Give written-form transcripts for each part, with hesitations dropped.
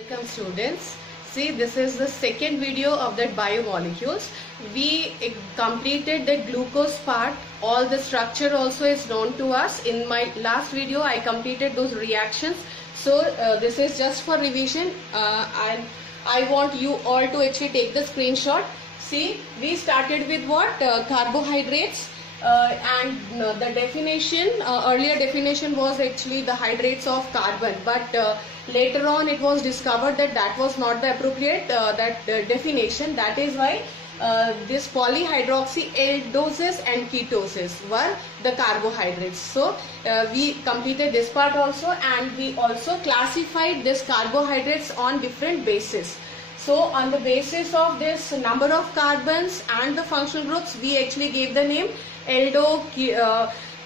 Welcome students. See, this is the second video of that biomolecules. We completed the glucose part. All the structure also is known to us. In my last video, I completed those reactions. So this is just for revision, and I want you all to actually take the screenshot. See, we started with what? Carbohydrates. And the definition, earlier definition was actually the hydrates of carbon, but later on it was discovered that that was not the appropriate definition. That is why this polyhydroxy aldoses and ketoses were the carbohydrates. So we completed this part also, and we also classified this carbohydrates on different bases. So on the basis of this number of carbons and the functional groups, we actually gave the name aldo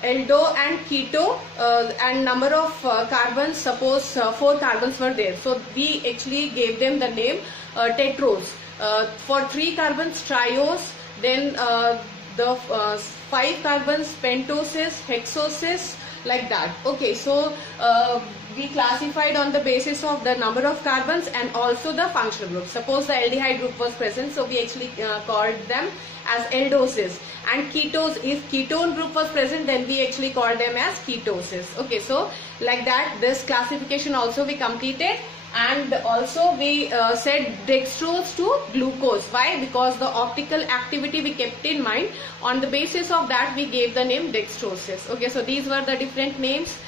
and keto, and number of carbons, suppose 4 carbons were there. So we actually gave them the name tetros. For 3 carbons, triose, then the 5 carbons, pentoses, hexoses, like that. Okay, so we classified on the basis of the number of carbons and also the functional group. Suppose the aldehyde group was present, so we actually called them as aldoses. And ketos, if ketone group was present, then we actually called them as ketoses. Okay, so like that, this classification also we completed. And also we said dextrose to glucose. Why? Because the optical activity we kept in mind. On the basis of that, we gave the name dextroses. Okay, so these were the different names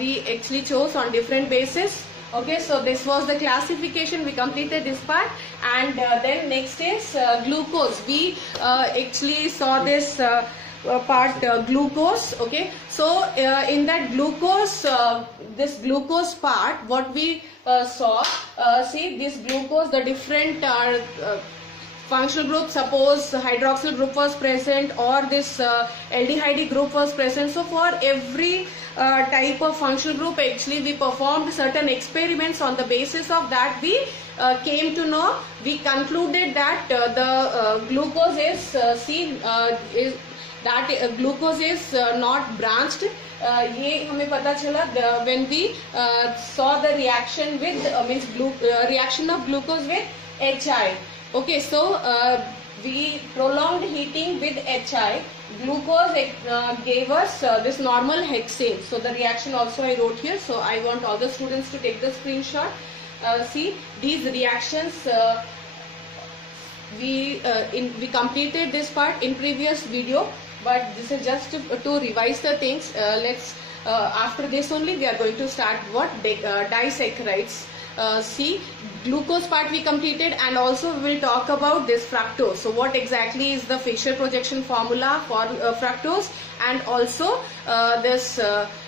we actually chose on different basis. Okay, so this was the classification. We completed this part, and then next is glucose. We actually saw this part glucose. Okay, so in that glucose, this glucose part, what we saw, see this glucose, the different functional group, suppose hydroxyl group was present or this aldehyde group was present. So for every type of functional group, actually we performed certain experiments. On the basis of that, we came to know, we concluded that the glucose is glucose is not branched. ये हमें पता चला when we saw the reaction with reaction of glucose with HI. Okay, so we prolonged heating with HI. Glucose gave us this normal hexane. So the reaction also I wrote here. So I want all the students to take the screenshot. See these reactions. We completed this part in previous video, but this is just to revise the things. After this only we are going to start what disaccharides. See, glucose part we completed, and also we will talk about this fructose. So what exactly is the Fischer projection formula for fructose, and also this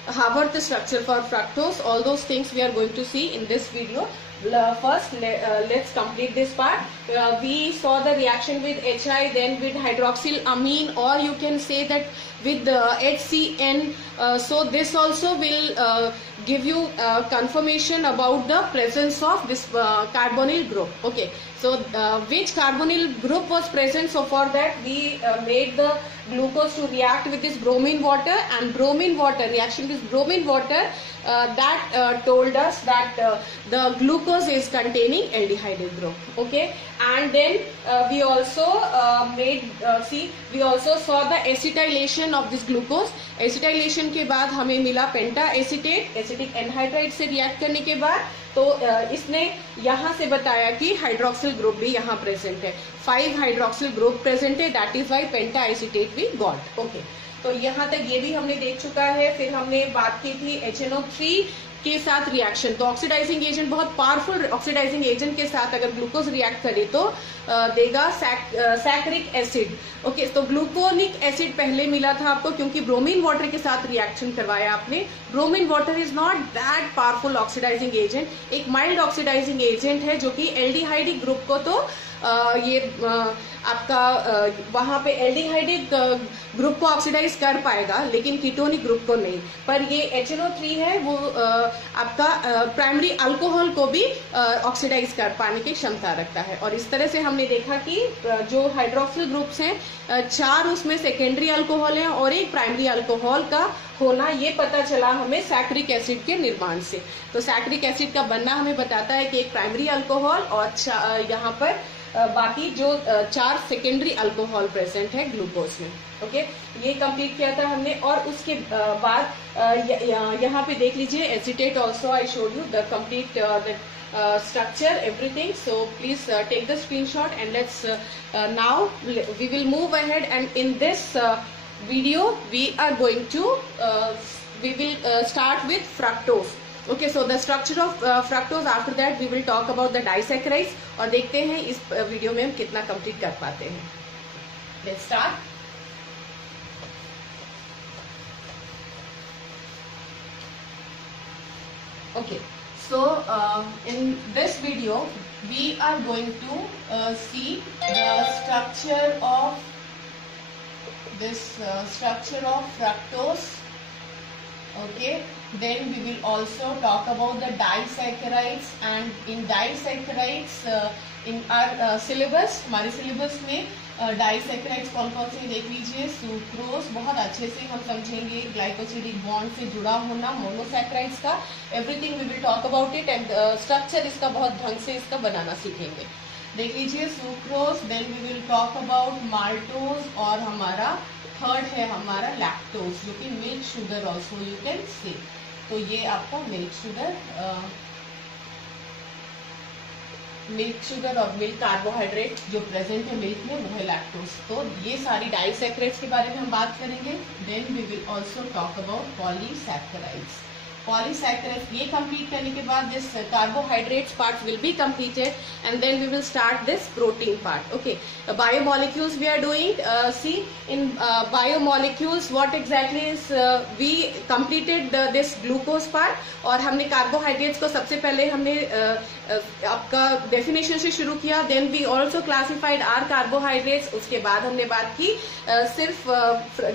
Haworth structure for fructose. All those things we are going to see in this video. First, let's complete this part. We saw the reaction with HI, then with hydroxylamine, or you can say that with the HCN. So this also will give you confirmation about the presence of this carbonyl group. Okay, so which carbonyl group was present? So for that we made the glucose to react with this bromine water, and bromine water, reaction with bromine water, that told us that the glucose is containing aldehyde group. Okay, and then we also we also saw the acetylation of this glucose. Acetylation के बाद हमें मिला पेंटा acetate, acetic anhydride से react करने के बाद तो इसने यहाँ से बताया कि हाइड्रोक्सिल ग्रुप भी यहाँ प्रेजेंट है, 5 हाइड्रोक्सिल ग्रुप प्रेजेंट है, that is why penta acetate we got. Okay, तो यहाँ तक ये भी हमने देख चुका है. फिर हमने बात की थी HNO3 के साथ रिएक्शन. तो ऑक्सीडाइजिंग एजेंट, बहुत पावरफुल ऑक्सीडाइजिंग एजेंट के साथ अगर ग्लूकोज रिएक्ट करे तो देगा सैकरिक एसिड. ओके, तो ग्लूकोनिक एसिड पहले मिला था आपको क्योंकि ब्रोमीन वाटर के साथ रिएक्शन करवाया आपने. Bromine water is not that powerful oxidising agent, एक माइल्ड ऑक्सीडाइजिंग एजेंट है जो कि एल्डिहाइड ग्रुप को तो ये आपका वहां पे एल्डिहाइड ग्रुप को ऑक्सीडाइज कर पाएगा, लेकिन कीटोनिक ग्रुप को नहीं. पर ये HNO3 है, वो आपका प्राइमरी अल्कोहल को भी ऑक्सीडाइज कर पाने की क्षमता रखता है. और इस तरह से हमने देखा कि जो हाइड्रोक्सिल ग्रुप्स हैं, 4 उसमें सेकेंडरी अल्कोहल हैं और एक प्राइमरी अल्कोहल का होना ये पता चला हमें सैक्रिक एसिड के निर्माण से। तो सैक्रिक एसिड का बनना हमें बताता है कि एक प्राइमरी अल्कोहल और यहाँ पर बाकी जो 4 सेकेंडरी अल्कोहल प्रेजेंट है ग्लूकोज में। ओके, ये कंप्लीट किया था हमने। और उसके बाद यहाँ पे देख लीजिए acetate also I showed you the complete structure everything, so please take the screenshot and let's now we will move ahead, and in this video we are going to we will start with fructose. Okay, so the structure of fructose, after that we will talk about the disaccharides और देखते हैं इस video में हम कितना complete कर पाते हैं। Let's start. Okay, so in this video we are going to see the structure of fructose. Okay, then we will also talk about the disaccharides, and in disaccharides in our syllabus, हमारे syllabus में disaccharides कौन कौन से देख लीजिए। Sucrose बहुत अच्छे से हम समझेंगे, ग्लाइकोसिडिक बॉन्ड से जुड़ा होना, मोनोसैकेराइड्स का everything we will talk about it, and structure इसका बहुत ढंग से इसका बनाना सीखेंगे। देख लीजिए sucrose, then we will talk about maltose, और हमारा थर्ड है हमारा लैक्टोज, जो कि milk sugar also you can say. तो ये आपका मिल्क शुगर और मिल्क कार्बोहाइड्रेट जो प्रेजेंट है मिल्क में, वो है लैक्टोज। तो ये सारी डाइसैकेराइड्स के बारे में हम बात करेंगे। Then we will also talk about polysaccharides. Polysaccharides ये कंप्लीट करने के बाद this carbohydrates part will be completed, and then we will start this protein part. Okay, biomolecules we are doing, see in biomolecules what exactly is we completed this glucose part, और हमने carbohydrates को सबसे पहले हमने आपका definition से शुरू किया। Then we also classified our carbohydrates, उसके बाद हमने बात की सिर्फ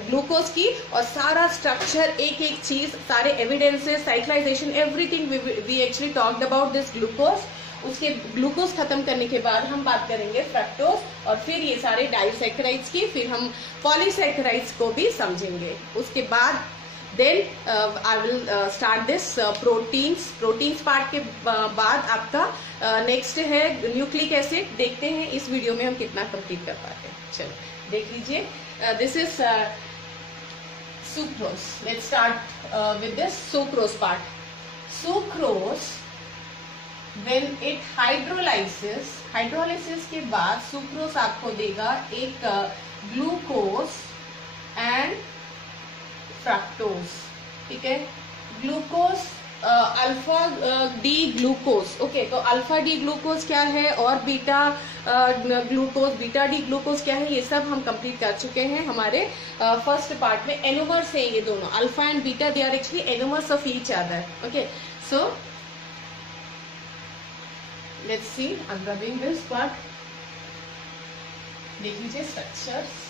ग्लूकोज की, और सारा स्ट्रक्चर एक एक चीज, सारे evidences, cyclization, everything we actually talked about this glucose. उसके ग्लूकोज खत्म करने के बाद हम बात करेंगे फ्रक्टोज, और फिर ये सारे डाइसैकेराइड्स की, फिर हम पॉलीसैकेराइड्स को भी समझेंगे। उसके बाद then I will start this proteins part के बाद आपका नेक्स्ट है न्यूक्लिक एसिड। देखते हैं इस वीडियो में हम कितना कंप्लीट कर पाते हैं। चलो देख लीजिए, this is sucrose. Let's start with this sucrose part. Sucrose when it hydrolysis के बाद सुक्रोज आपको देगा एक ग्लूकोज एंड फ्रक्टोज। ठीक है, glucose alpha D glucose. Okay, तो अल्फा डी ग्लूकोज क्या है और beta glucose, beta D glucose क्या है, ये सब हम कंप्लीट कर चुके हैं हमारे फर्स्ट पार्ट में। एनोमर्स है ये दोनों, alpha and beta, they are actually anomers of each other. Okay, so let's see, I am rubbing this part. देख लीजिए structures.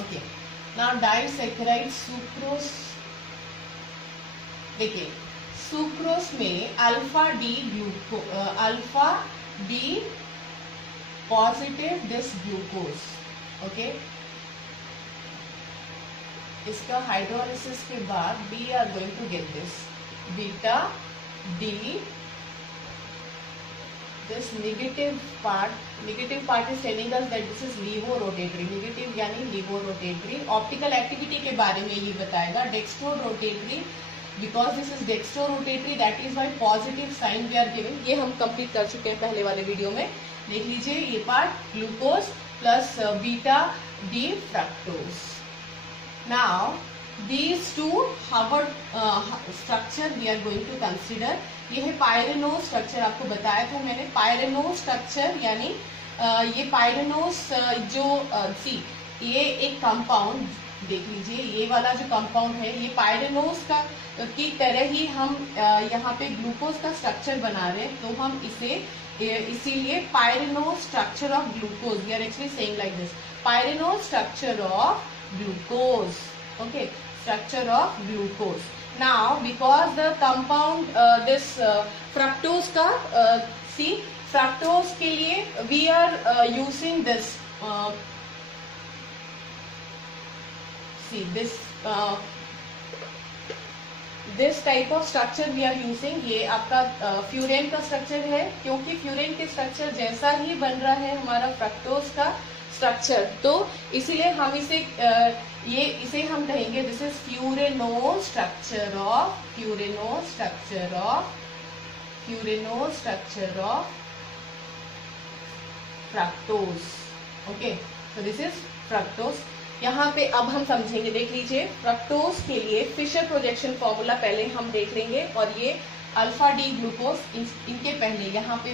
Okay, now disaccharide sucrose. देखिए सुक्रोज में alpha D positive this glucose. Okay, इसका hydrolysis के बाद we are going to get this beta D, this negative part is telling us that this is levorotatory, negative यानी levorotatory। Optical activity के बारे में ये बताएगा। Dextrorotatory, because this is dextrorotatory, that is why positive sign we are giving। ये हम complete कर चुके हैं पहले वाले वीडियो में। देख लीजिए ये part glucose plus beta D fructose. Now these two Howard structure we are going to consider। ये है पायरेनोज स्ट्रक्चर, आपको बताया था मैंने। पायरेनोज स्ट्रक्चर यानी ये पायरेनोज जो सी ये एक कंपाउंड, देख लीजिए ये वाला जो कंपाउंड है ये पायरेनोज का की तरह ही हम यहाँ पे ग्लूकोज का स्ट्रक्चर बना रहे हैं, तो हम इसे इसीलिए pyranose structure of glucose, we are actually saying like this, pyranose structure of glucose. Okay, structure of glucose. Now because the compound this fructose का see fructose के लिए we are using this see this type of structure we are using. ये आपका furan का structure है, क्योंकि furan के structure जैसा ही बन रहा है हमारा फ्रक्टोज का स्ट्रक्चर, तो इसीलिए हम इसे हम कहेंगे this is furanose structure of fructose. Okay, so this is fructose। यहाँ पे अब हम समझेंगे, देख लीजिए फ्रक्टोज के लिए फिशर प्रोजेक्शन फॉर्मूला पहले हम देख लेंगे, और ये अल्फा डी ग्लूकोज इनके पहले यहाँ पे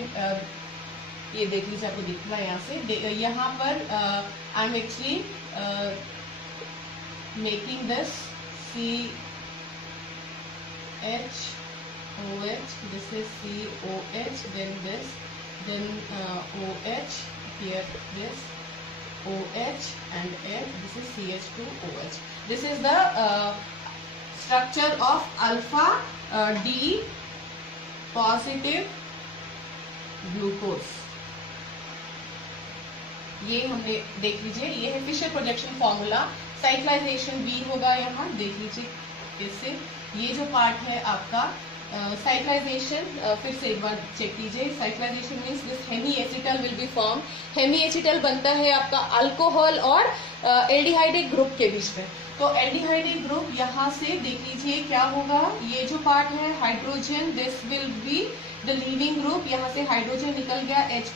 ये देख लीजिए, आपको दिख रहा है यहाँ से, यहाँ पर I am actually making this CHOH, this is COH, then OH, here this OH and F, this is CH2OH. This is the structure of alpha D positive glucose। ये हमने देख लीजिए, ये है फिशर प्रोजेक्शन फॉर्मूला। साइक्लाइजेशन बी होगा यहाँ, देख लीजिए इससे, ये जो पार्ट है आपका साइक्लाइजेशन, फिर से एक बार चेक कीजिए। Cyclization means this hemiacetal will be form. Hemiacetal बनता है आपका अल्कोहल और एल्डिहाइडिक ग्रुप के बीच में। तो एल्डिहाइडिक ग्रुप यहाँ से देख लीजिए क्या होगा, ये जो पार्ट है hydrogen, this will be the leaving group. यहाँ से हाइड्रोजन निकल गया H+,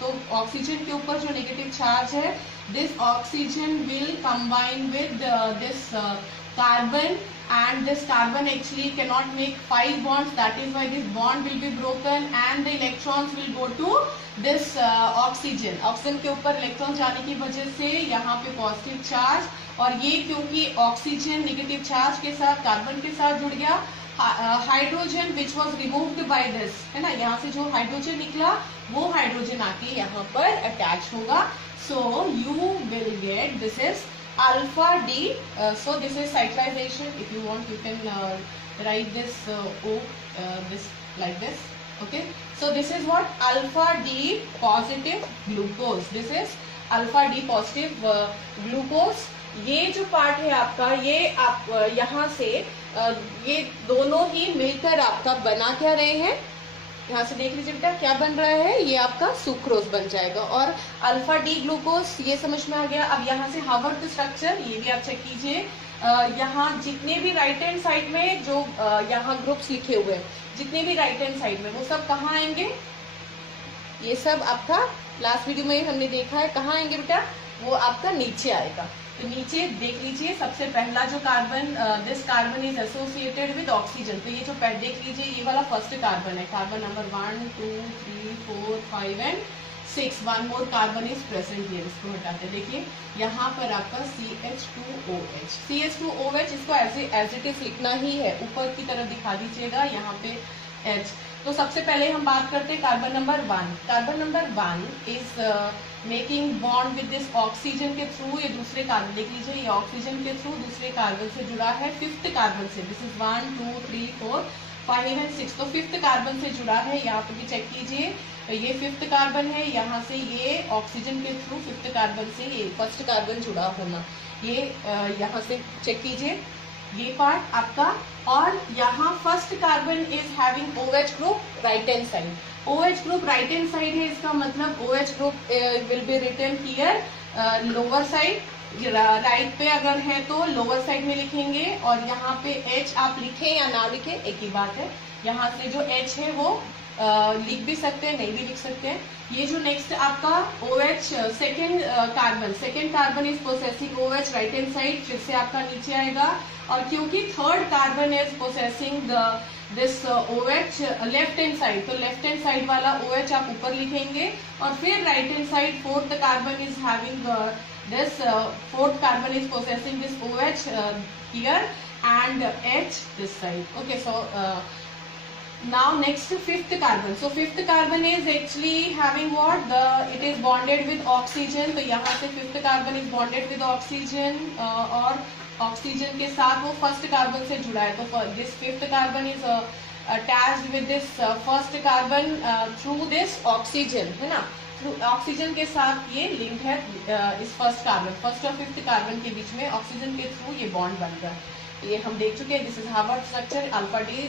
तो ऑक्सीजन के ऊपर जो नेगेटिव चार्ज है, this oxygen will combine with this carbon, and this carbon actually cannot make 5 bonds, that is why this bond will be broken and the electrons will go to this oxygen। Oxygen के ऊपर electron जाने की वजह से यहाँ पे positive charge, और ये क्योंकि ऑक्सीजन नेगेटिव चार्ज के साथ कार्बन के साथ जुड़ गया, hydrogen which was removed by this, है ना, यहाँ से जो हाइड्रोजन निकला वो हाइड्रोजन आके यहाँ पर अटैच होगा। So you will get this is alpha D। So this is cyclization। If you want you can write this this like this। Okay, so this is what alpha D positive glucose, this is alpha D positive glucose। ये जो part है आपका, ये आप यहाँ से ये दोनों ही मिलकर आपका बना क्या रहे हैं, यहाँ से देख लीजिए बेटा क्या बन रहा है, ये आपका सुक्रोज बन जाएगा। और अल्फा डी ग्लूकोज ये समझ में आ गया। अब यहाँ से हावर्थ स्ट्रक्चर, ये भी आप चेक कीजिए, यहाँ जितने भी राइट हैंड साइड में जो यहाँ ग्रुप्स लिखे हुए हैं, जितने भी राइट हैंड साइड में, वो सब कहाँ आएंगे, ये सब आपका लास्ट वीडियो में हमने देखा है, कहाँ आएंगे बेटा, वो आपका नीचे आएगा। तो नीचे देख लीजिए, सबसे पहला जो carbon, this carbon is associated with oxygen, तो ये जो देख लीजिए ये वाला फर्स्ट कार्बन है, carbon number 1 2 3 4 5 and 6, 1 more carbon is present here. इसको हटाते देखिए, यहाँ पर आपका CH2OH, इसको एज इट इज लिखना ही है, ऊपर की तरफ दिखा दीजिएगा, यहाँ पे H। तो सबसे पहले हम बात करते हैं carbon number 1। Carbon number 1 is making bond with this oxygen के थ्रू, ये दूसरे कार्बन देख लीजिए, ये ऑक्सीजन के थ्रू दूसरे कार्बन से जुड़ा है, 5th कार्बन से, दिस इज 1 2 3 4 5 एंड 6, तो 5th कार्बन से जुड़ा है। यहाँ पे भी चेक कीजिए, ये 5th कार्बन है, यहाँ से ये ऑक्सीजन के थ्रू 5th कार्बन से ये 1st कार्बन जुड़ा होना, ये यहाँ से चेक कीजिए ये पार्ट आपका। और यहाँ 1st carbon is having OH group right hand side, OH group right hand side है, इसका मतलब OH group will be written here lower side. Right पे अगर है तो लोअर साइड में लिखेंगे, और यहाँ पे H आप लिखें या ना लिखें एक ही बात है, यहाँ से जो H है वो लिख भी सकते हैं, नहीं भी लिख सकते हैं। ये जो नेक्स्ट आपका OH second carbon is possessing OH right hand side, फिर से आपका नीचे आएगा, और क्योंकि 3rd carbon is possessing this OH left hand side, तो लेफ्ट हैंड साइड वाला OH आप ऊपर लिखेंगे, और फिर right hand side 4th carbon is having this 4th carbon is possessing this OH here and H this side। Okay, so now next 5th carbon, so 5th carbon is actually having what, it is bonded with oxygen, तो यहाँ से 5th carbon is bonded with oxygen, और oxygen के साथ वो 1st carbon से जुड़ा है, तो this 5th carbon is attached with this 1st carbon through this oxygen, है ना, ऑक्सीजन के साथ ये लिंक है इस फर्स्ट और फिफ्थ कार्बन के बीच में ऑक्सीजन के थ्रू ये बॉन्ड बन रहा है। ये हम देख चुके हैं, this is Harvard structure alpha D,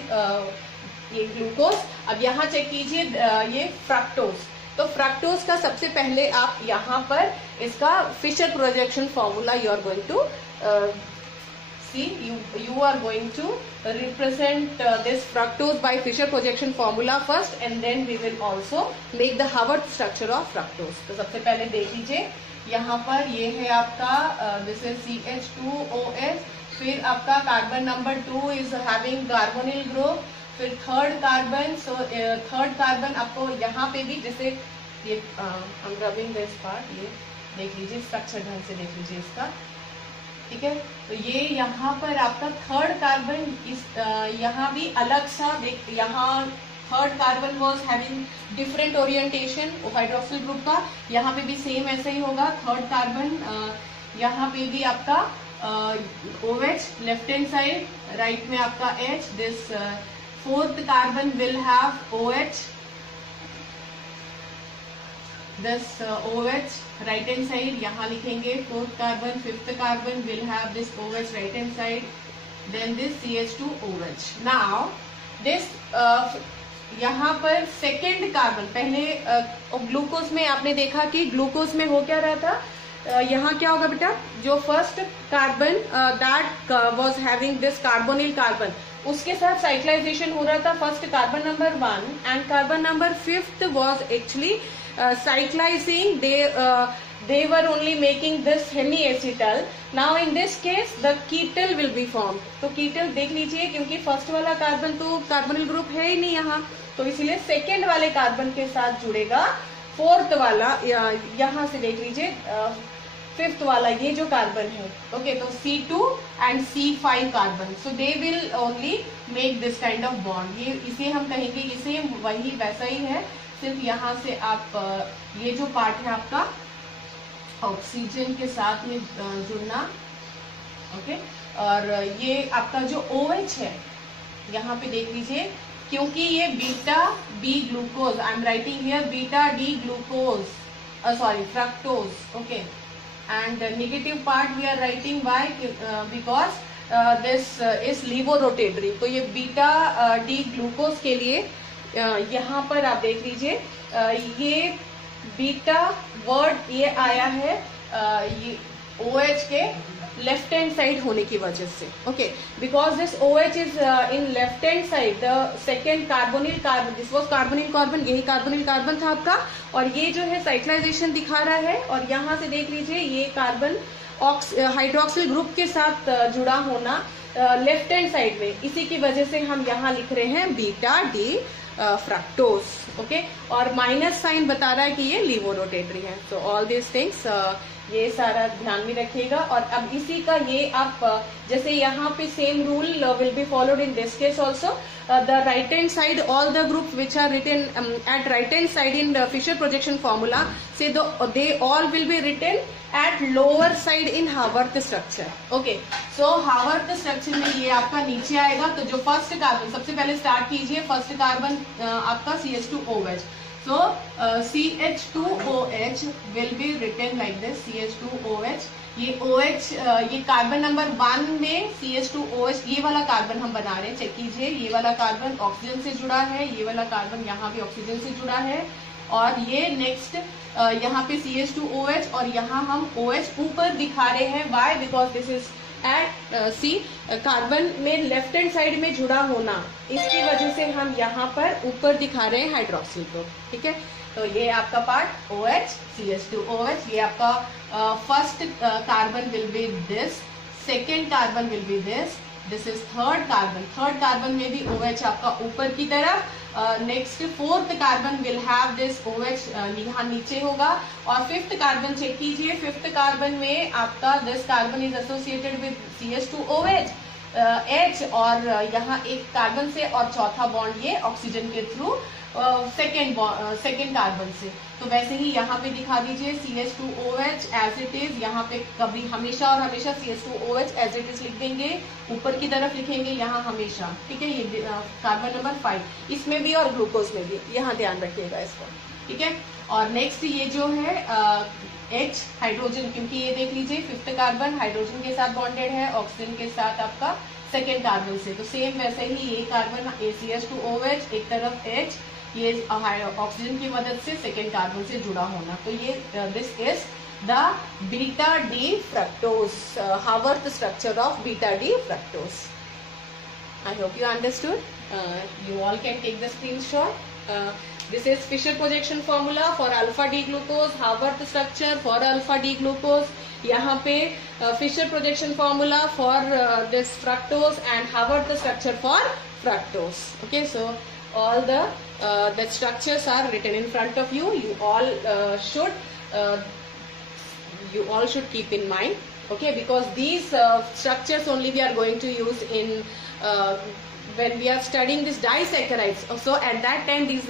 ये ग्लूकोज। अब यहाँ चेक कीजिए ये फ्रक्टोज। तो फ्रक्टोज का सबसे पहले आप यहाँ पर इसका Fischer projection formula you are going to see you are going to represent this fructose by Fisher projection formula first, and then we will also make the Haworth structure of fructose। तो सबसे पहले देख लीजिए यहाँ पर ये है आपका this is CH2OH, फिर आपका carbon number 2 is having carbonyl group, फिर third carbon, so third carbon आपको यहाँ पे भी जैसे ये I'm rubbing this part, ये देख लीजिए स्ट्रक्चर ढंग से देख लीजिए इसका, ठीक है। तो ये यहाँ पर आपका थर्ड कार्बन इस यहाँ भी अलग सा देख, यहाँ third carbon was having different orientation hydroxyl group का, यहाँ पे भी सेम ऐसा ही होगा। थर्ड कार्बन यहाँ पे भी आपका OH left hand side, right में आपका H, this fourth carbon will have OH, this OH right hand side, यहाँ लिखेंगे fourth carbon, fifth carbon will have this OH right hand side, then this CH2OH। now this यहाँ पर second carbon, पहले glucose में आपने देखा कि glucose में हो क्या रहा था, यहाँ क्या होगा बेटा, जो first carbon that was having this carbonyl carbon, उसके साथ साइक्लाइजेशन हो रहा था first carbon number 1 and carbon number 5 was actually cyclizing, they were only making this hemiacetal। now in this case the ketal will be formed। तो ketal देख लीजिए, क्योंकि first वाला कार्बन तो कार्बोनिल ग्रुप है ही नहीं यहाँ, तो इसीलिए सेकेंड वाले कार्बन के साथ जुड़ेगा फोर्थ वाला, यहाँ से देख लीजिए फिफ्थ वाला ये जो कार्बन है, ओके। तो C2 and C5 carbon, so they will only make this kind of bond. ये इसे हम कहेंगे, इसे वही वैसा ही है, सिर्फ यहाँ से आप ये जो पार्ट है आपका ऑक्सीजन के साथ में जुड़ना, ओके। और ये आपका जो OH है यहाँ पे देख लीजिए, क्योंकि ये beta B glucose, I am writing here beta D glucose, sorry fructose, okay. And negative part we are writing by because this is levorotatory. तो ये बीटा डी ग्लूकोज के लिए यहाँ पर आप देख लीजिए ये बीटा वर्ड ये आया है ये OH के लेफ्ट हैंड साइड होने की वजह से, okay. Because this OH is in left hand side, the second carbonyl carbon, this was carbonyl carbon, यही कार्बोनिल कार्बन था आपका, और ये जो है साइक्लाइजेशन दिखा रहा है, और यहाँ से देख लीजिए ये कार्बन हाइड्रोक्सिल ग्रुप के साथ जुड़ा होना लेफ्ट हैंड साइड में, इसी की वजह से हम यहाँ लिख रहे हैं बीटा डी फ्रक्टोज, ओके। और माइनस साइन बता रहा है कि ये लीवोरोटेटरी है। तो ऑल दिस थिंग्स ये सारा ध्यान में रखिएगा। और अब इसी का ये आप जैसे यहाँ पे same rule will be followed in this case also, the right hand side all the groups which are written at right hand side in Fischer projection formula से they all will be written at lower side in Haworth structure, okay. So Haworth structure में ये आपका नीचे आएगा। तो जो first carbon, सबसे पहले स्टार्ट कीजिए, फर्स्ट कार्बन आपका CH2OH, so CH2OH will be written like this, CH2OH। ये OH ये कार्बन नंबर 1 में CH2OH, ये वाला कार्बन हम बना रहे हैं, चेक कीजिए, ये वाला कार्बन ऑक्सीजन से जुड़ा है, ये वाला कार्बन यहाँ भी ऑक्सीजन से जुड़ा है, और ये नेक्स्ट यहाँ पे CH2OH, और यहाँ हम OH ऊपर दिखा रहे हैं, why, because this is at C carbon में लेफ्ट हैंड साइड में जुड़ा होना, इसकी वजह से हम यहाँ पर ऊपर दिखा रहे हैं हाइड्रोक्सिल को, ठीक है। तो ये आपका पार्ट OH CH2OH, ये आपका first carbon will be this, second carbon will be this is third carbon, third carbon में भी OH आपका ऊपर की तरफ, next fourth carbon will have this OH यहाँ नीचे होगा, और फिफ्थ कार्बन चेक कीजिए, फिफ्थ कार्बन में आपका this carbon is associated with CH2OH, H और यहाँ एक कार्बन से और चौथा बॉन्ड ये ऑक्सीजन के थ्रू सेकेंड कार्बन से। तो वैसे ही यहाँ पे दिखा दीजिए CH2OH एज इट इज। यहाँ पे कभी हमेशा और हमेशा CH2OH एज इट इज लिख देंगे, ऊपर की तरफ लिखेंगे यहाँ हमेशा, ठीक है। ये कार्बन नंबर 5 इसमें भी और ग्लूकोज में भी, यहाँ ध्यान रखिएगा इसको, ठीक है। और नेक्स्ट ये जो है H हाइड्रोजन, क्योंकि ये देख लीजिए 5th कार्बन हाइड्रोजन के साथ बॉन्डेड है, ऑक्सीजन के साथ आपका सेकेंड कार्बन से। तो सेम वैसे ही ये कार्बन CH2OH, एक तरफ H, ये ऑक्सीजन की मदद से सेकेंड कार्बन से जुड़ा होना। तो ये this is the beta D fructose, Haworth structure of beta D fructose. I hope you understood. You all can take the screenshot. This is Fisher projection formula for alpha D glucose, Haworth structure for alpha D glucose. यहाँ पे Fisher projection formula for this fructose and Haworth structure for fructose. Okay, so all the structures are written in front of you. You all should keep in mind. Okay, because these structures only we are going to use in when we are studying this disaccharides. So at that time these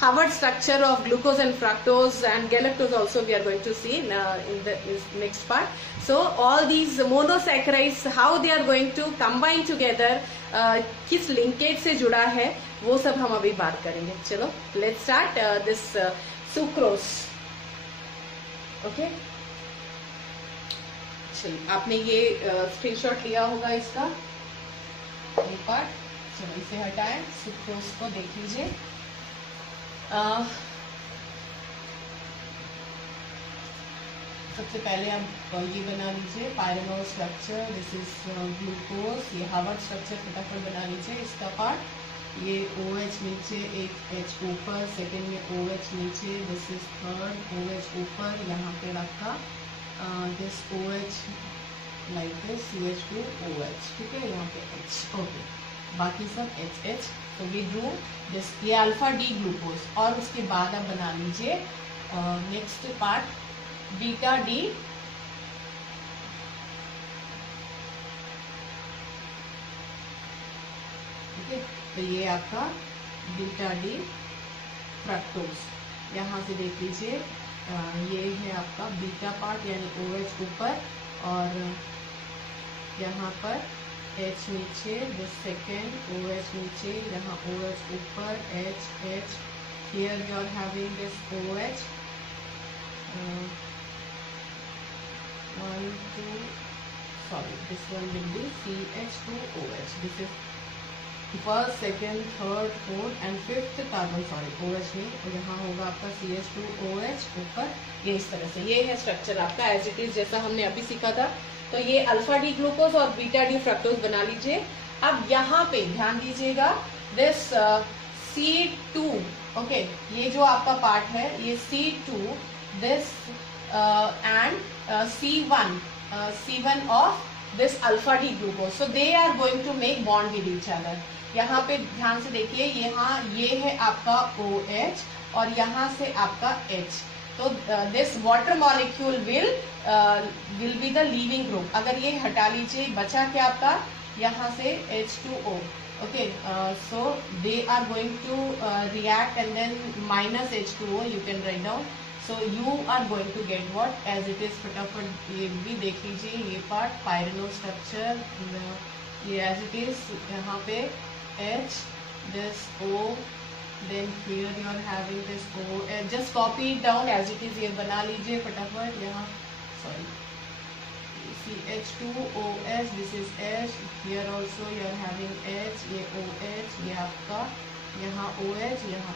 Haworth structure of glucose and fructose and galactose also we are going to see in the next part. So all these monosaccharides, how they are going to combine together, किस linkage से जुड़ा है, वो सब हम अभी बात करेंगे। चलो let's start this sucrose. Okay, चलिए आपने ये स्क्रीनशॉट लिया होगा इसका एक पार्ट। चलो इसे हटाएं, सुक्रोज को देख लीजिए। सबसे पहले आप ये बना लीजिए पायरेनोल स्ट्रक्चर। This is glucose. ये हावर्थ स्ट्रक्चर फटाफट बना लीजिए इसका पार्ट। ये OH नीचे, एक H ऊपर, सेकेंड में OH नीचे, दिस इज थर्ड, OH ऊपर, यहाँ पे रखा this OH like this CH2OH, ठीक है, यहाँ पे H, ओके, बाकी सब HH। तो वी ड्रू दिस, ये अल्फा डी ग्लूकोज। और उसके बाद आप बना लीजिए नेक्स्ट पार्ट बीटा डी ठीक है। तो ये आपका बीटा डी फ्रक्टोज। यहाँ से देख लीजिए ये है आपका बीटा पार्ट, यानी OH ऊपर और यहाँ पर H नीचे, द सेकेंड OH नीचे, यहाँ OH ऊपर, H। Here you are having this OH, 1 2 sorry, this one will be CH2OH. This is first, second, third, fourth and fifth carbon, sorry OH नहीं, तो यहाँ होगा आपका CH2OH ऊपर। ये इस तरह से, ये है स्ट्रक्चर आपका एज इट इज जैसा हमने अभी सीखा था। तो ये अल्फा डी ग्लूकोज और बीटा डी फ्रक्टोज बना लीजिए। अब यहाँ पे ध्यान दीजिएगा दिस C2, ओके, ये जो आपका पार्ट है ये C2 this and C1 of this alpha D glucose. So they are going to make bond with each other. यहाँ पे ध्यान से देखिए, यहाँ ये है आपका OH और यहाँ से आपका H। तो this water molecule will be the leaving group. अगर ये हटा लीजिए, बचा क्या आपका यहाँ से H2O, okay. So they are going to react and then minus H2O you can write down. So you are going to get what as it is. फटाफट ये भी देख लीजिए, ये पार्ट पायरेनोल स्ट्रक्चर, ये एज इट इज, यहाँ पे H, this O, then here you are having this O, and just copy it down as it is। ये बना लीजिए फटाफट, यहाँ sorry CH2OH, this is H, here also you are having H, ये OH, ये आपका यहाँ OH, यहाँ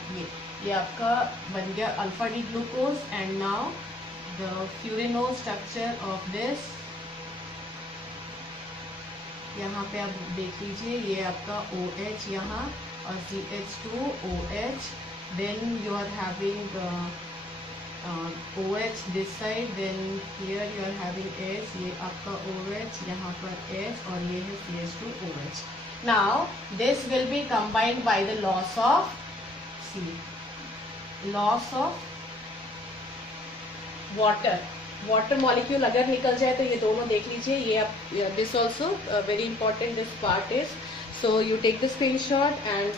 ये आपका बन गया alpha D glucose. And now the furanose structure of this, यहाँ पे आप देख लीजिए, ये आपका OH यहाँ और CH2OH, then you are having OH this side, then here you are having H, ये आपका OH, यहाँ पर H और ये है CH2OH। Now this will be combined by the loss of water, water molecule अगर निकल जाए तो ये दोनों देख लीजिए, ये आप this also very important this part is. So you take the screenshot and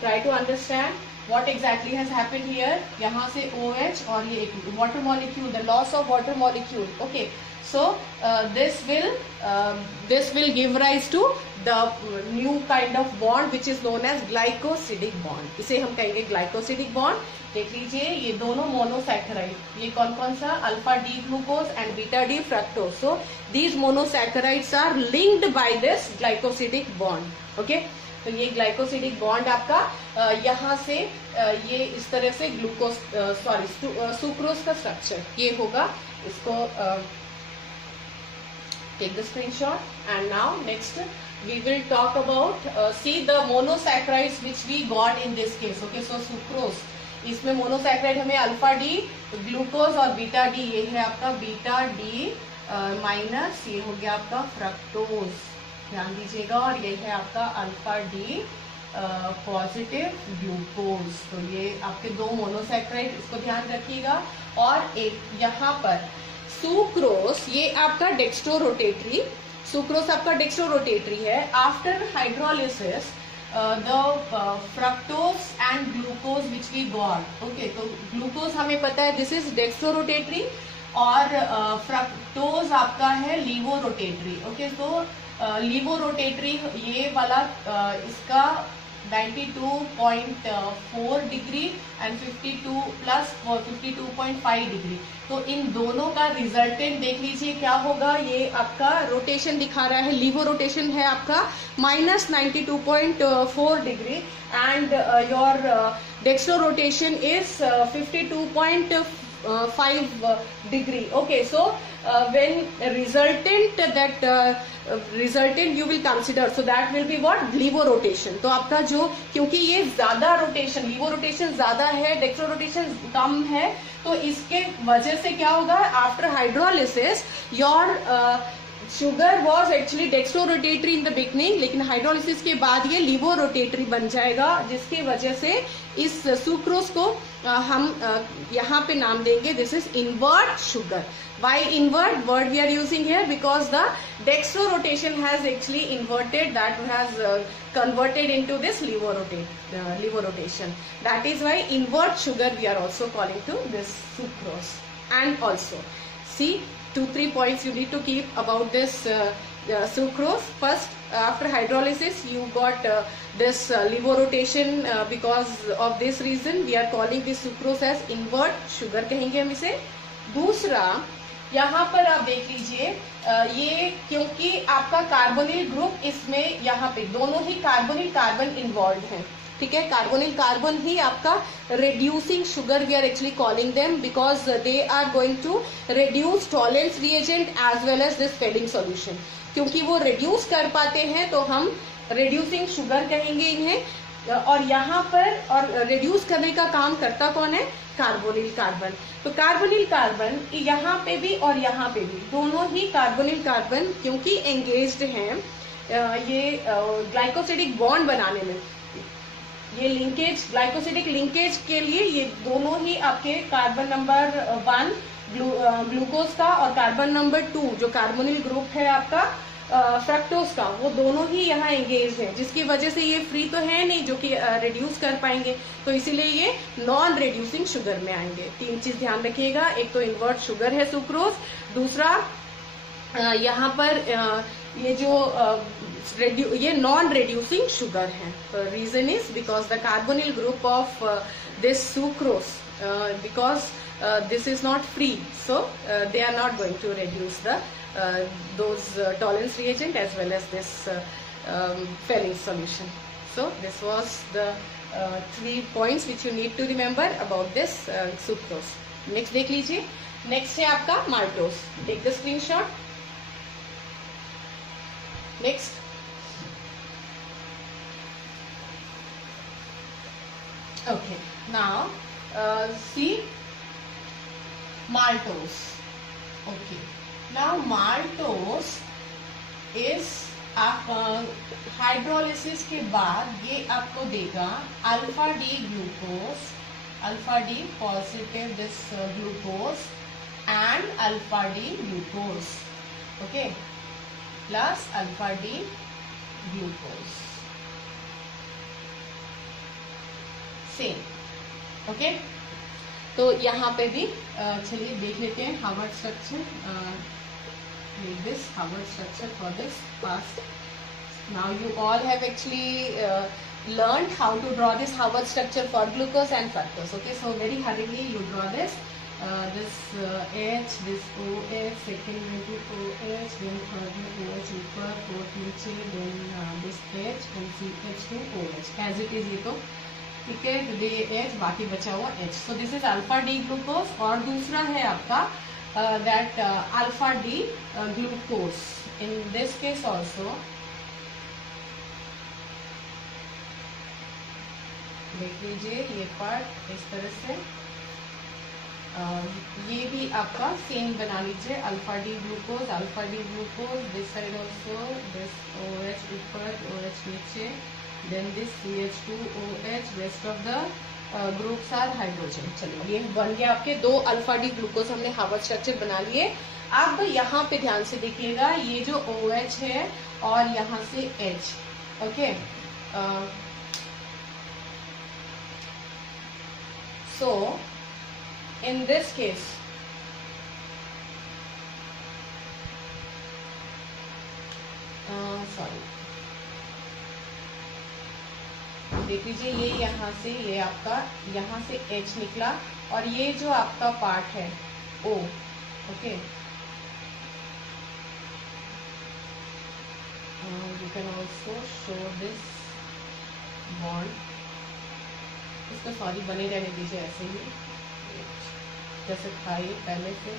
try to understand what exactly has happened here. यहाँ से OH और ये एक water molecule, the loss of water molecule. Okay, so this will give rise to the new kind of bond which is known as glycosidic bond. इसे हम कहेंगे glycosidic bond. देख लीजिए ये दोनों मोनोसैकेराइड, ये कौन कौन सा, alpha D glucose and beta D fructose. So these monosaccharides are linked by this glycosidic bond. Okay, तो ये ग्लाइकोसिडिक बॉन्ड आपका यहाँ से ये इस तरह से ग्लूकोज सुक्रोज का स्ट्रक्चर ये होगा. इसको take the screenshot and now next we will talk about see the monosaccharides which we got in this case. Okay, so sucrose, इसमें मोनोसैकेराइड हमें अल्फा डी ग्लूकोज और बीटा डी, ये है आपका बीटा डी माइनस, ये हो गया आपका फ्रक्टोज, ध्यान दीजिएगा, और ये है आपका अल्फा डी पॉजिटिव ग्लूकोज. तो ये आपके दो मोनोसैकेराइड, इसको ध्यान रखिएगा. और एक यहाँ पर सुक्रोज, ये आपका डेक्स्ट्रोरोटेटरी, सुक्रोज आपका डेक्स्ट्रोरोटेटरी है. After hydrolysis the fructose and glucose which we got. Okay, तो ग्लूकोज हमें पता है दिस इज डेक्स्ट्रोरोटेटरी और फ्रक्टोज आपका है लीवोरोटेटरी. ओके, तो लीवोरोटेटरी ये वाला इसका 92.4 डिग्री एंड 52 प्लस 52.5 डिग्री. तो इन दोनों का रिजल्टेंट देख लीजिए क्या होगा. ये आपका रोटेशन दिखा रहा है, लीवो रोटेशन है आपका -92.4 degree and your dextro rotation is 52.5 degree. Okay, so when resultant you will consider, so that will be what, levo rotation. तो आपका जो, क्योंकि ये ज्यादा रोटेशन, लीवो रोटेशन ज्यादा है, डेक्स्ट्रो रोटेशन कम है, तो इसके वजह से क्या होगा, after hydrolysis your sugar was actually dextrorotatory in the beginning, लेकिन हाइड्रोलिसिस के बाद ये लीवो रोटेटरी बन जाएगा, जिसकी वजह से इस सुक्रोज को हम यहाँ पे नाम देंगे this is invert sugar. Why invert word we are using here, because the dextro rotation has actually inverted, that has converted into this levo rotation. That is why invert sugar we are also calling to this sucrose. And also see 2-3 points you need to keep about this sucrose. First, after hydrolysis you got this levo rotation, because of this reason we are calling this sucrose as invert sugar कहेंगे हम इसे. दूसरा, यहाँ पर आप देख लीजिए, ये क्योंकि आपका कार्बोनिल ग्रुप इसमें यहाँ पे दोनों ही कार्बोनिल कार्बन इन्वॉल्व हैं, ठीक है, कार्बोनिल कार्बन ही आपका reducing sugar we are actually calling them, because they are going to reduce tolerance reagent as well as this Fehling solution. क्योंकि वो reduce कर पाते हैं तो हम reducing sugar कहेंगे इन्हें. और यहाँ पर और रिड्यूस करने का काम करता कौन है, कार्बोनिल कार्बन. तो कार्बोनिल कार्बन यहाँ पे भी और यहाँ पे भी दोनों ही कार्बोनिल कार्बन क्योंकि एंगेज्ड हैं ये ग्लाइकोसिडिक बॉन्ड बनाने में, ये लिंकेज ग्लाइकोसिडिक लिंकेज के लिए ये दोनों ही आपके कार्बन नंबर 1 ग्लूकोज का और कार्बन नंबर 2 जो कार्बोनिल ग्रुप है आपका फ्रक्टोज का, वो दोनों ही यहाँ एंगेज है, जिसकी वजह से ये फ्री तो है नहीं जो कि रिड्यूस कर पाएंगे, तो इसीलिए ये नॉन रिड्यूसिंग शुगर में आएंगे. 3 चीज ध्यान रखिएगा, एक तो इन्वर्ट शुगर है सुक्रोज, दूसरा यहाँ पर ये जो ये नॉन रिड्यूसिंग शुगर है. Reason is because the carbonyl group of this sucrose, because this is not free, so they are not going to reduce the those tolerance reagent as well as this Fehling solution. So this was the 3 points which you need to remember about this sucrose. Next देख लीजिए, next है आपका maltose. Take the screenshot. Next. Okay, now see maltose. Okay, now maltose is hydrolysis के बाद ये आपको देगा alpha D glucose, alpha D positive this glucose and alpha D glucose. Okay, plus alpha D glucose. Same. Okay, तो यहाँ पे भी चलिए देख लेते हैं Harvard structure. This Harvard structure for this past. Now you all have actually learned how to draw this Harvard structure for glucose and fructose. Okay, so very hurriedly you draw this. This H, this OH, second negative OH, then third OH ऊपर, fourth नीचे, then this H and CH2OH. As it is ये तो ठीक है, ये H बाकी बचा हुआ H. So this is alpha D glucose. और दूसरा है आपका that alpha D glucose. In this case also, देख लीजिए ये पार्ट इस तरह से, ये भी आपका सेम बना लीजिए. Alpha D glucose, this side also, this OH ऊपर, OH नीचे, then this CH2OH, rest of the groups are hydrogen. चलिए ये बन गया आपके दो अल्फा डी ग्लूकोज. हमने हार्वर्ड स्ट्रक्चर बना लिए. अब यहाँ पे ध्यान से देखिएगा, ये जो OH है और यहाँ से H. Okay, so in this case sorry, देख लीजिए ये यहाँ से, ये आपका यहाँ से H निकला और ये जो आपका पार्ट है O. Okay, you can also show this bond. इसको सॉरी बने रहने दीजिए ऐसे ही जैसे था ये पहले से.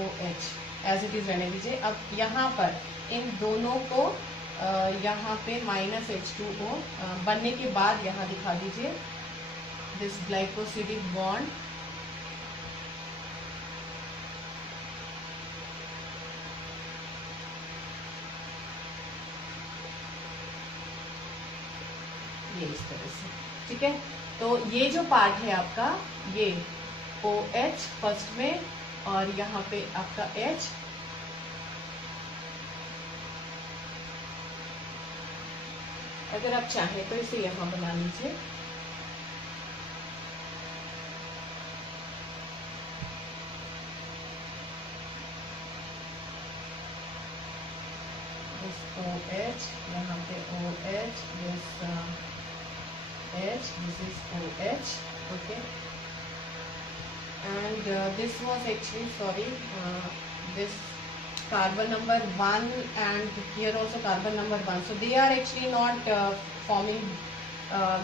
OH एज इट इज रहने दीजिए. अब यहाँ पर इन दोनों को यहाँ पे -H2O बनने के बाद यहाँ दिखा दीजिए दिस ग्लाइकोसिडिक बॉन्ड. ये इस तरह से, ठीक है. तो ये जो पार्ट है आपका, ये OH फर्स्ट में और यहाँ पे आपका H. अगर आप चाहें तो इसे यहाँ बना लीजिए. this OH, यहाँ पे OH, this H, this is OH. Okay, and this was actually, sorry, this carbon number 1 and here also carbon number 1. So they are actually not forming,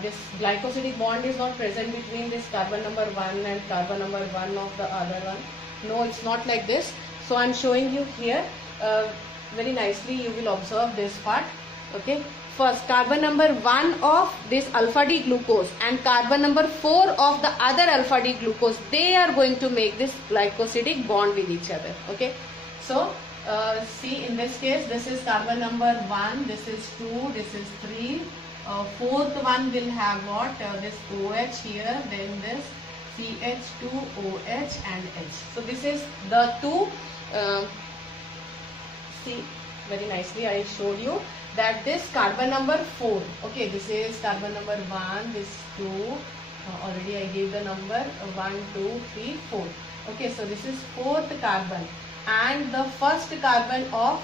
this glycosidic bond is not present between this carbon number 1 and carbon number 1 of the other one. No, it's not like this. So I'm showing you here very nicely. You will observe this part. Okay, first carbon number 1 of this alpha D glucose and carbon number 4 of the other alpha D glucose, they are going to make this glycosidic bond with each other. Okay, so see, in this case, this is carbon number 1, this is 2, this is 3. Fourth one will have what? This OH here, then this CH2OH and H. So this is the two. See, very nicely I showed you that this carbon number 4. Okay, this is carbon number 1, this 2. Already I gave the number 1, 2, 3, 4. Okay, so this is fourth carbon. And the first carbon of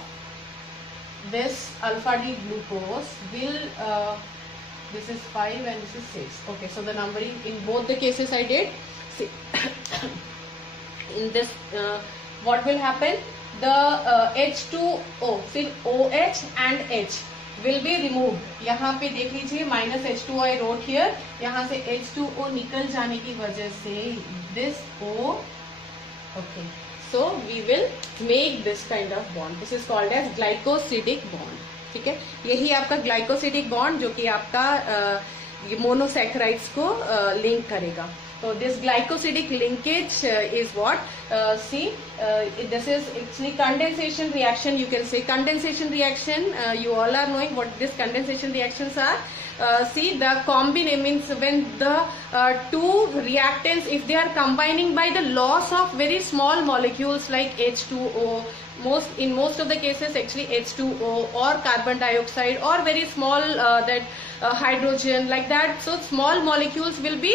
this alpha D glucose will, this is 5 and this is 6. Okay, so the numbering in both the cases I did. See, in this, what will happen? The H2O, see OH and H will be removed. यहाँ पे देख लीजिए -H2O I wrote here. यहाँ से H2O निकल जाने की वजह से this O. Okay. So we will make this kind of bond. This is called as glycosidic bond. ठीक है, यही आपका glycosidic bond जो कि आपका मोनोसैकेराइड्स को लिंक करेगा. So this glycosidic linkage is what? See, this is actually condensation reaction. You can say condensation reaction. You all are knowing what these condensation reactions are. See, the combination means when the two reactants, if they are combining by the loss of very small molecules like H2O, in most of the cases actually H2O or carbon dioxide or very small hydrogen, like that. So small molecules will be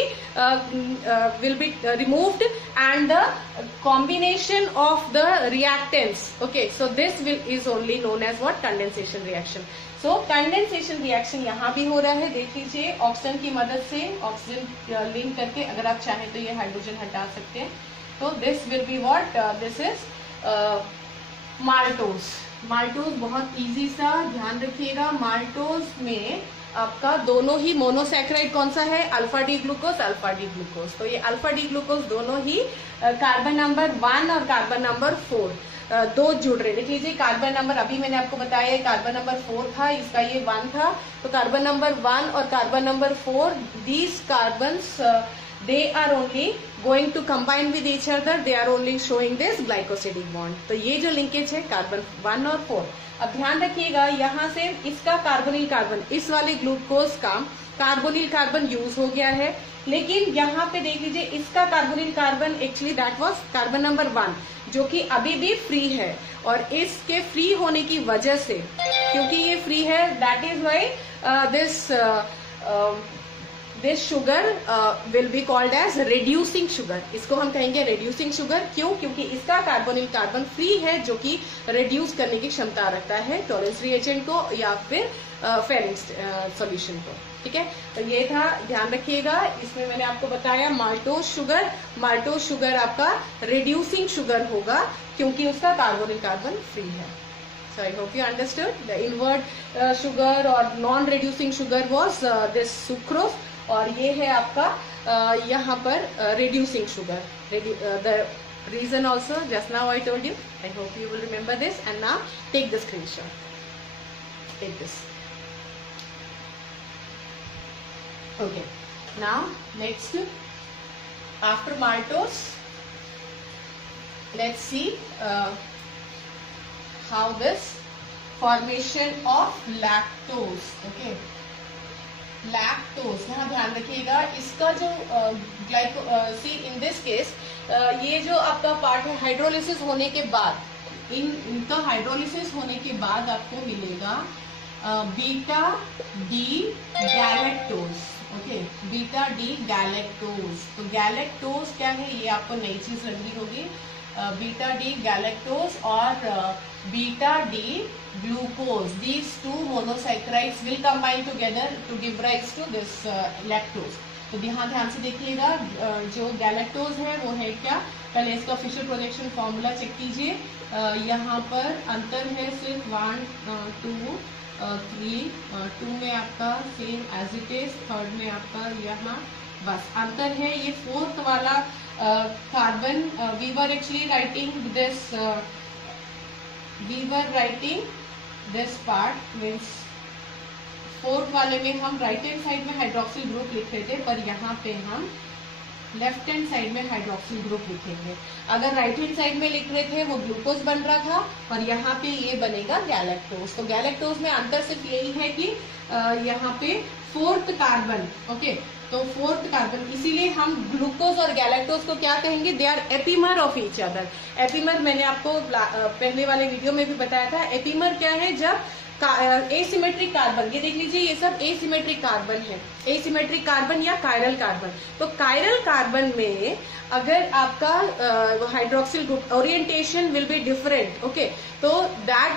removed, and the combination of the reactants. Okay, so this is only known as what? Condensation reaction. So condensation reaction यहाँ भी हो रहा है. देख लीजिए, oxygen की मदद से ऑक्सीजन लिंक करके अगर आप चाहें तो ये हाइड्रोजन हटा सकते हैं. तो this will be what? This is maltose. Maltose बहुत इजी सा, ध्यान रखिएगा. माल्टोज में आपका दोनों ही मोनोसैकेराइड कौन सा है? Alpha D glucose, alpha D glucose. तो ये अल्फा डी ग्लूकोज दोनों ही कार्बन नंबर 1 और कार्बन नंबर 4 दो जुड़ रहे. देख लीजिए, कार्बन नंबर अभी मैंने आपको बताया कार्बन नंबर 4 था, इसका ये 1 था. तो कार्बन नंबर 1 और carbon number 4, these carbons they are only going to combine with each other. They are only showing this glycosidic bond. तो ये जो लिंकेज है कार्बन 1 और 4. अब ध्यान रखिएगा, यहाँ से इसका कार्बोनिल कार्बन, इस वाले ग्लूकोज का कार्बोनिल कार्बन यूज हो गया है. लेकिन यहाँ पे देख लीजिए, इसका carbonyl carbon actually that was carbon number 1, जो कि अभी भी फ्री है. और इसके फ्री होने की वजह से, क्योंकि ये फ्री है, that is why this sugar will be called as reducing sugar. इसको हम कहेंगे रिड्यूसिंग शुगर. क्यों? क्योंकि इसका कार्बोनिल कार्बन फ्री है, जो कि रिड्यूस करने की क्षमता रखता है टॉलरेंस रिएजेंट को या फिर फेरिंग सॉल्यूशन को. ठीक है, तो ये था, ध्यान रखिएगा. इसमें मैंने आपको बताया माल्टोज शुगर. माल्टोज शुगर आपका रिड्यूसिंग शुगर होगा क्योंकि उसका कार्बोनिल कार्बन फ्री है. So I hope you understood. The invert sugar or non-reducing sugar was this sucrose, और ये है आपका यहाँ पर reducing sugar. The reason also just now I told you. I hope you will remember this. And now take the screenshot. Take this. Okay. Now next, after maltose, let's see how this formation of lactose. Okay, lactose, यहाँ ध्यान रखिएगा. इसका जो सी इन this case, ये जो आपका part है hydrolysis होने के बाद, इनका हाइड्रोलिसिस होने के बाद आपको मिलेगा beta D galactose. Okay, beta D galactose. तो गैलेक्टोज क्या है, ये आपको नई चीज लग रही होगी. बीटा डी गैलेक्टोज और beta D glucose, these two monosaccharides will combine together to give rise to this lactose. तो ध्यान से देखिएगा, जो गैलेक्टोज है वो है क्या. पहले इसका फिशर प्रोजेक्शन फॉर्मूला चेक कीजिए. यहाँ पर अंतर है सिर्फ 1 2 3. 2 में आपका same as it is, third में आपका यहाँ बस अंतर है. ये फोर्थ वाला carbon, we were actually writing this, we were writing this part, means fourth वाले में हम राइट हैंड साइड में हाइड्रोक्सिल ग्रुप लिख रहे थे, पर यहाँ पे हम लेफ्ट हैंड साइड में हाइड्रोक्सिल ग्रुप लिखेंगे. अगर राइट हैंड साइड में लिख रहे थे वो ग्लूकोज बन रहा था, और यहाँ पे ये बनेगा गैलेक्टोज. तो गैलेक्टोज में अंतर सिर्फ यही है कि यहाँ पे फोर्थ कार्बन. ओके, तो फोर्थ कार्बन, इसीलिए हम ग्लूकोज और गैलेक्टोज को क्या कहेंगे, they are epimer of each other. Epimer मैंने आपको पहले वाले वीडियो में भी बताया था. एपीमर क्या है, जब एसिमेट्रिक कार्बन, ये देख लीजिए, ये सब एसिमेट्रिक कार्बन है. एसिमेट्रिक कार्बन या कायरल कार्बन. तो कायरल कार्बन में अगर आपका hydroxyl group orientation will be different. Okay, तो that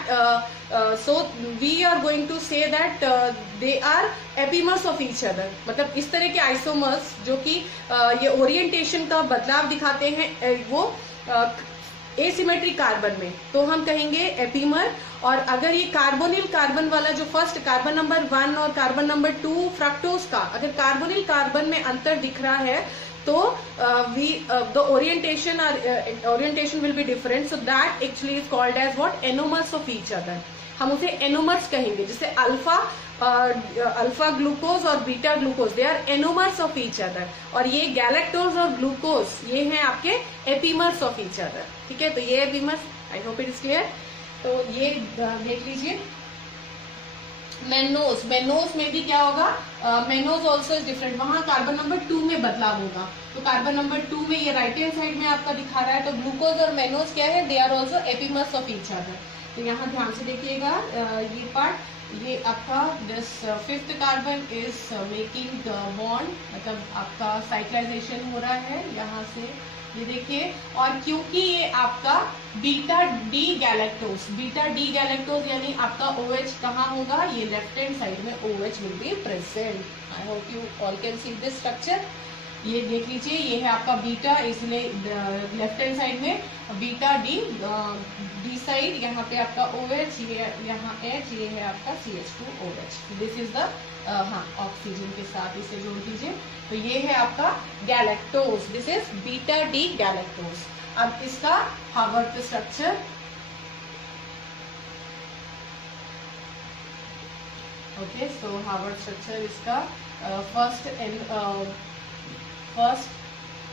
so we are going to say that they are epimers of each other. मतलब इस तरह के आइसोमर्स जो कि ये ओरिएंटेशन का बदलाव दिखाते हैं, वो एसिमेट्रिक कार्बन में, तो हम कहेंगे एपीमर. और अगर ये कार्बोनिल कार्बन वाला जो फर्स्ट कार्बन नंबर 1 और कार्बन नंबर 2 फ्रक्टोज का, अगर कार्बोनिल कार्बन में अंतर दिख रहा है, तो the orientation will be different, so that actually is called as what, enomers of each other. हम उसे एनोमर्स कहेंगे. जैसे अल्फा अल्फा ग्लूकोज और beta glucose, they are anomers of each other, और ये गैलेक्टोज और ग्लूकोज ये हैं आपके एपीमर्स ऑफ ईच अदर। ठीक है, तो ये epimers, I hope it is clear. तो ये देख लीजिए मेनोज, मेनोज में भी क्या होगा, मेनोज ऑल्सो इज डिफरेंट, वहां कार्बन नंबर 2 में बदलाव होगा। तो कार्बन नंबर 2 में ये राइट हैंड साइड में आपका दिखा रहा है। तो ग्लूकोज और मेनोज क्या है, they are also epimers of each other. तो यहाँ ध्यान से देखिएगा ये पार्ट, ये आपका this 5th carbon is making bond, मतलब आपका साइक्लाइजेशन हो रहा है यहाँ से, ये देखिए। और क्योंकि ये आपका beta D galactose, beta D galactose यानी आपका OH कहाँ होगा, ये लेफ्ट हैंड साइड में OH will be present. I hope you all can see this structure. ये देख लीजिए, ये है आपका बीटा, इसलिए लेफ्ट हैंड साइड में बीटा डी, डी साइड यहाँ पे आपका OH, ये यहाँ H, ये है आपका CH2OH। दिस इज द हाँ ऑक्सीजन के साथ इसे जोड़ दीजिए। तो ये है आपका galactose, this is beta D galactose. अब इसका Haworth structure, okay, so Haworth structure इसका first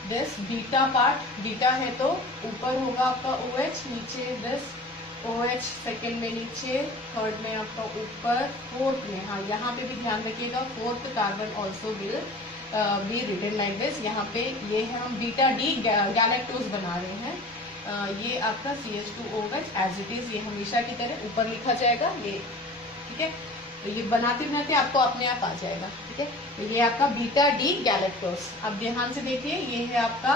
this beta part, beta है तो ऊपर होगा आपका OH, नीचे दिस OH, सेकेंड में नीचे, थर्ड में आपका ऊपर, फोर्थ में, हाँ यहाँ पे भी ध्यान रखिएगा, 4th carbon also will be written like this. यहाँ पे ये है हम बीटा डी गैलेक्टोज बना रहे हैं। ये आपका CH2OH एज इट इज, ये हमेशा की तरह ऊपर लिखा जाएगा ये। ठीक है, तो ये बनाते बनाते आपको अपने आप आ जाएगा। ठीक है, तो ये आपका बीटा डी गैलेक्टोज। अब ध्यान से देखिए, ये है आपका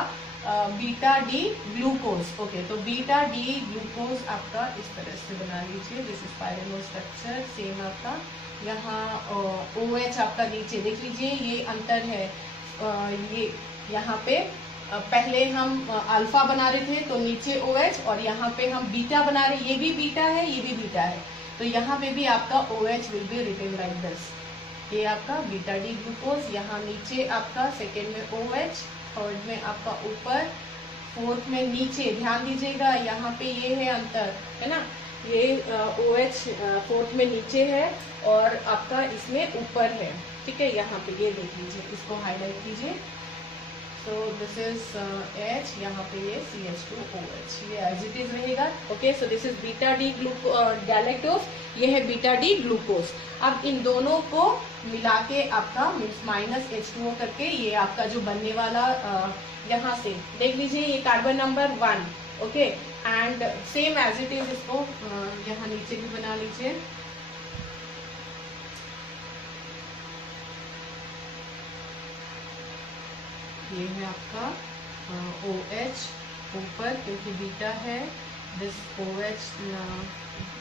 बीटा डी ग्लूकोज। ओके, तो बीटा डी ग्लूकोज आपका इस तरह से बना लीजिए, दिस इज पायरेनो स्ट्रक्चर, सेम आपका यहाँ OH आपका नीचे देख लीजिए, ये अंतर है। ये यहाँ पे पहले हम अल्फा बना रहे थे तो नीचे OH, और यहाँ पे हम बीटा बना रहे, ये भी बीटा है, ये भी बीटा है, तो यहाँ पे भी आपका OH will be written like this. ये आपका बीटा डी ग्लूकोज, यहाँ नीचे आपका सेकेंड में OH, थर्ड में आपका ऊपर, फोर्थ में नीचे। ध्यान दीजिएगा यहाँ पे ये है अंतर, है ना, ये OH फोर्थ में नीचे है और आपका इसमें ऊपर है। ठीक है, यहाँ पे ये देख लीजिए, इसको हाईलाइट कीजिए। सो दिस इज H, यहाँ पे ये CH2OH, ये एज इट इज रहेगा। Okay, so this is beta D galactose, ये है बीटा डी ग्लूकोज। अब इन दोनों को मिला के आपका मीन्स -H2O करके ये आपका जो बनने वाला यहाँ से देख लीजिए, ये carbon number 1। Okay, and same as it is इसको यहाँ नीचे भी बना लीजिए। ये है आपका OH ऊपर क्योंकि बीटा है, दिस OH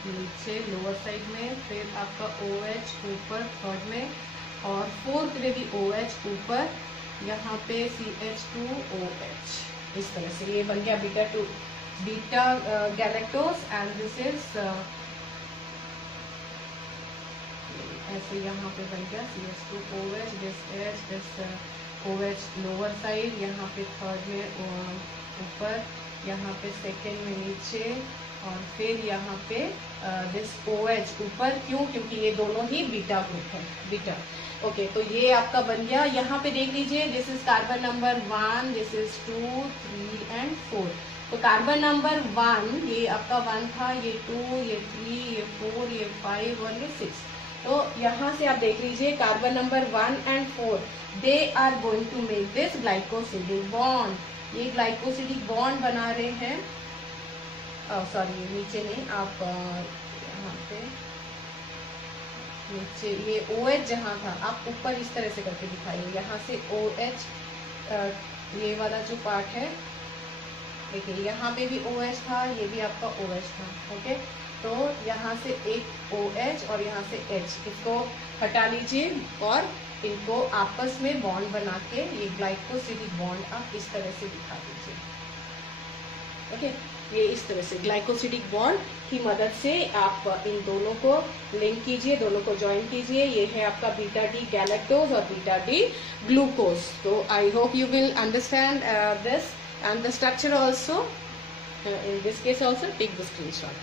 नीचे लोअर साइड में, फिर आपका OH ऊपर थर्ड में, और फोर्थ में भी OH ऊपर, यहाँ पे CH2OH। इस तरह से ये बन गया beta galactose, and this is ऐसे यहाँ पे बन गया CH2OH, this H, this OH lower side, यहाँ पे थर्ड में ऊपर, यहाँ पे सेकेंड में नीचे, और फिर यहाँ पे दिस OH ऊपर। क्यों? क्योंकि ये दोनों ही बीटा ग्रुप है, बीटा। ओके, तो ये आपका बन गया। यहाँ पे देख लीजिए, this is carbon number 1, this is 2, 3 and 4। तो कार्बन नंबर 1 ये आपका 1 था, ये 2, ये 3, ये 4, ये 5 और ये 6। तो यहाँ से आप देख लीजिए, carbon number 1 and 4 they are going to make this glycosidic bond. ये ग्लाइकोसिडिक बॉन्ड बना रहे हैं, सॉरी नीचे नहीं, आप यहाँ पे नीचे ये OH जहाँ था, आप ऊपर इस तरह से करके दिखाइए। यहाँ से OH ये वाला जो पार्ट है, देखिए यहाँ पे भी OH था, ये भी आपका OH था। ओके, तो यहाँ से एक OH और यहाँ से H, इसको हटा लीजिए और इनको आपस में बॉन्ड बना के ये ग्लाइकोसिडिक बॉन्ड आप इस तरह से दिखा दीजिए। ओके, ये इस तरह से ग्लाइकोसिडिक बॉन्ड की मदद से आप इन दोनों को लिंक कीजिए, दोनों को ज्वाइन कीजिए। ये है आपका बीटा डी गैलेक्टोज और बीटा डी ग्लूकोज। तो I hope you will understand this and the structure also. In this case also take the screenshot.